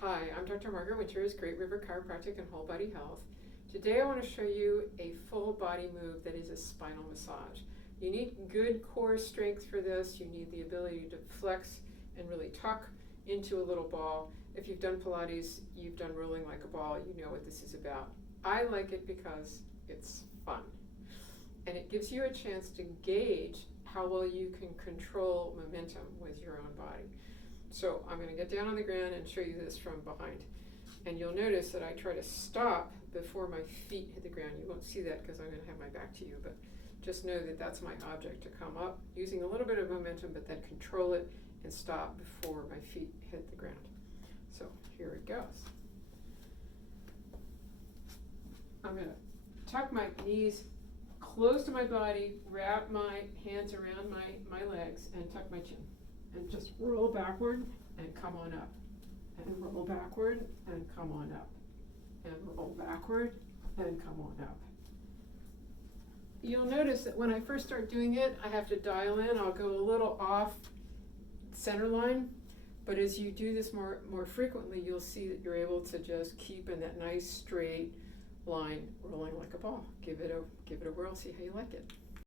Hi, I'm Dr. Margaret Winters, Great River Chiropractic and Whole Body Health. Today I want to show you a full body move that is a spinal massage. You need good core strength for this. You need the ability to flex and really tuck into a little ball. If you've done Pilates, you've done rolling like a ball, you know what this is about. I like it because it's fun. And it gives you a chance to gauge how well you can control momentum with your own body. So I'm going to get down on the ground and show you this from behind. And you'll notice that I try to stop before my feet hit the ground. You won't see that because I'm going to have my back to you, but just know that that's my object, to come up using a little bit of momentum, but then control it and stop before my feet hit the ground. So here it goes. I'm going to tuck my knees close to my body, wrap my hands around my legs, and tuck my chin. And just roll backward and come on up. And roll backward and come on up. And roll backward and come on up. You'll notice that when I first start doing it, I have to dial in. I'll go a little off center line. But as you do this more frequently, you'll see that you're able to just keep in that nice straight line, rolling like a ball. Give it a whirl, see how you like it.